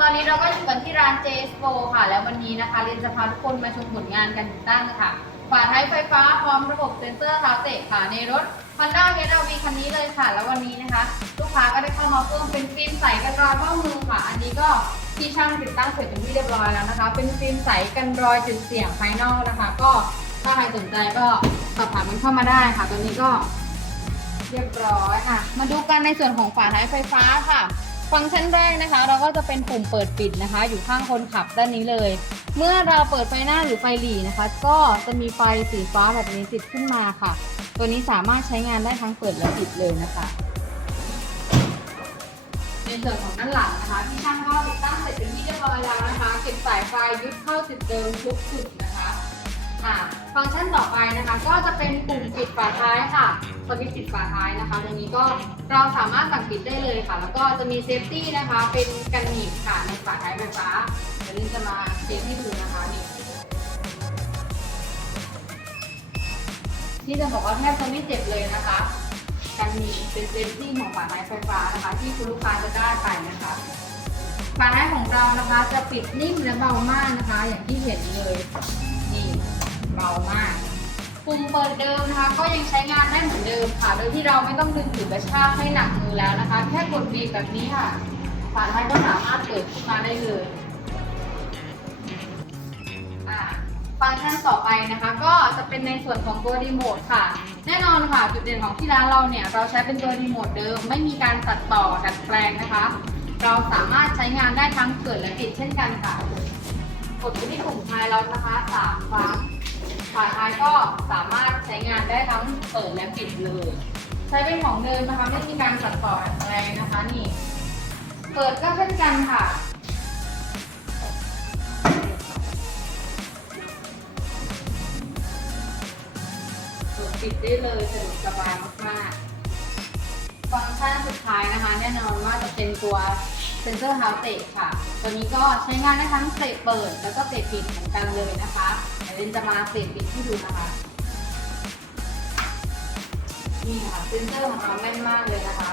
ตอนนี้เราก็อยู่กันที่ร้าน j s p o ค่ะ แล้ววันนี้นะคะเรียนจะพาทุกคนมาชมผลงานการติดตั้งค่ะ ฝาท้ายไฟฟ้าพร้อมระบบเซ็นเซอร์เท้าเตะค่ะ ในรถ Honda HRV คันนี้เลยค่ะ แล้ววันนี้นะคะ ลูกค้าก็ได้เข้ามาเพิ่มเป็นฟิล์มใสกันรอยข้อมือค่ะ อันนี้ก็ที่ช่างติดตั้งเสร็จเป็นที่เรียบร้อยแล้วนะคะ เป็นฟิล์มใสกันรอยจุดเสียงภายนอกนะคะ ก็ถ้าใครสนใจก็สอบถามมันเข้ามาได้ค่ะ ตัวนี้ก็เรียบร้อยอะ มาดูกันในส่วนของฝาท้ายไฟฟ้าค่ะ ฟังก์ชันแรกนะคะ เราก็จะเป็นปุ่มเปิดปิดนะคะ อยู่ข้างคนขับด้านนี้เลย เมื่อเราเปิดไฟหน้าหรือไฟหลีนะคะ ก็จะมีไฟสีฟ้าแบบนี้ติดขึ้นมาค่ะ ตัวนี้สามารถใช้งานได้ทั้งเปิดและปิดเลยนะคะในส่วนของด้านหลังนะคะที่ช่างก็ติดตั้งเสร็จเป็นที่เรียบร้อยแล้วนะคะเก็บสายไฟยึดเข้าจุดเดิมทุกจุดนะคะ อ่าฟังก์ชันต่อไปนะคะ ก็จะเป็นปุ่มปิดฝาท้ายค่ะสวิตช์ปิดฝาท้ายนะคะตรงนี้ก็เราสามารถสั่งปิดได้เลยค่ะ แล้วก็จะมีเซฟตี้นะคะ เป็นกันหนีบค่ะในฝาท้ายไฟฟ้าเดี๋ยวลินจะมาเช็คให้ดูนะคะนี่ที่จะบอกว่าแทบจะไม่เจ็บเลยนะคะกันหนีบเป็นเซฟตี้ของฝาท้ายไฟฟ้านะคะ ที่คุณลูกค้าจะได้ไปนะคะฝาท้ายของเรานะคะจะปิดนิ่มและเบามากนะคะ อย่างที่เห็นเลยนี่ เบามาก ปุ่มเปิดเดิมนะคะ ก็ยังใช้งานได้เหมือนเดิมค่ะ โดยที่เราไม่ต้องดึงถือกระชากให้หนักมือแล้วนะคะ แค่กดบีบแบบนี้ค่ะฝาท้ายก็สามารถเปิดขึ้นมาได้เลยอ่าฟังก์ชันต่อไปนะคะก็จะเป็นในส่วนของตัวรีโมทค่ะ แน่นอนค่ะ จุดเด่นของที่ร้านเราเนี่ย เราใช้เป็นตัวรีโมทเดิม ไม่มีการตัดต่อดัดแปลงนะคะ เราสามารถใช้งานได้ทั้งเปิดและปิดเช่นกันค่ะ กดไปที่ปุ่มคลายล็อกนะคะสามครั้ง ฝาท้ายก็สามารถใช้งานได้ทั้งเปิดและปิดเลย ใช้เป็นของเดิมนะคะไม่มีการตัดต่ออะไรนะคะนี่ เปิดก็เช่นกันค่ะปิดได้เลยสะดวกสบายมากๆ ฟังก์ชันสุดท้ายนะคะ แน่นอนว่าจะเป็นตัว ซนเซอร์เฮาเตะค่ะ ตัวนี้ก็ใช้งานได้ทั้งเตะเปิด แล้วก็เตะปิดเหมือนกันเลยนะคะเดี๋ยวเรนจะมาเตะปิดให้ดูนะคะ นี่ค่ะเซนเซอร์ของเราแน่นมากเลยนะคะ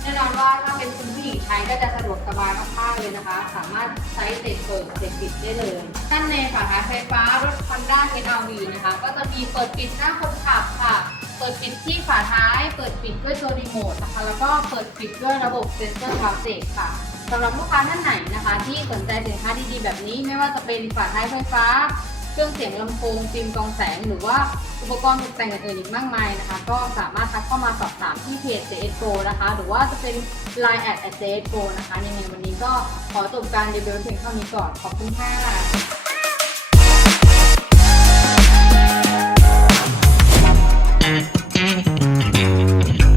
แน่นอนว่าถ้าเป็นคุณผู้หญิงใช้ก็จะสะดวกสบายมากๆเลยนะคะ สามารถใช้เตะเปิดเตะปิดได้เลยด้านในฝาท้ายไฟฟ้ารถ Honda HR-V นะคะ ก็จะมีเปิดปิดหน้าคนขับค่ะ เปิดปิดที่ฝาท้าย เปิดปิดด้วยตัวรีโมทนะคะ แล้วก็เปิดปิดด้วยระบบเซ็นเซอร์พาวเซกค่ะสำหรับลูกค้าท่านไหนนะคะ ที่สนใจสินค้าดีๆแบบนี้ ไม่ว่าจะเป็นฝาท้ายไฟฟ้า เครื่องเสียงลำโพงฟิล์มกองแสง หรือว่าอุปกรณ์ตกแต่งอื่นๆอีกมากมายนะคะ ก็สามารถทักเข้ามาสอบถามที่เพจ JS Pro นะคะ หรือว่าจะเป็น Line at JS Pro นะคะยังไงวันนี้ก็ขอจบการรีวิวเพียงเท่านี้ก่อนขอบคุณค่ะ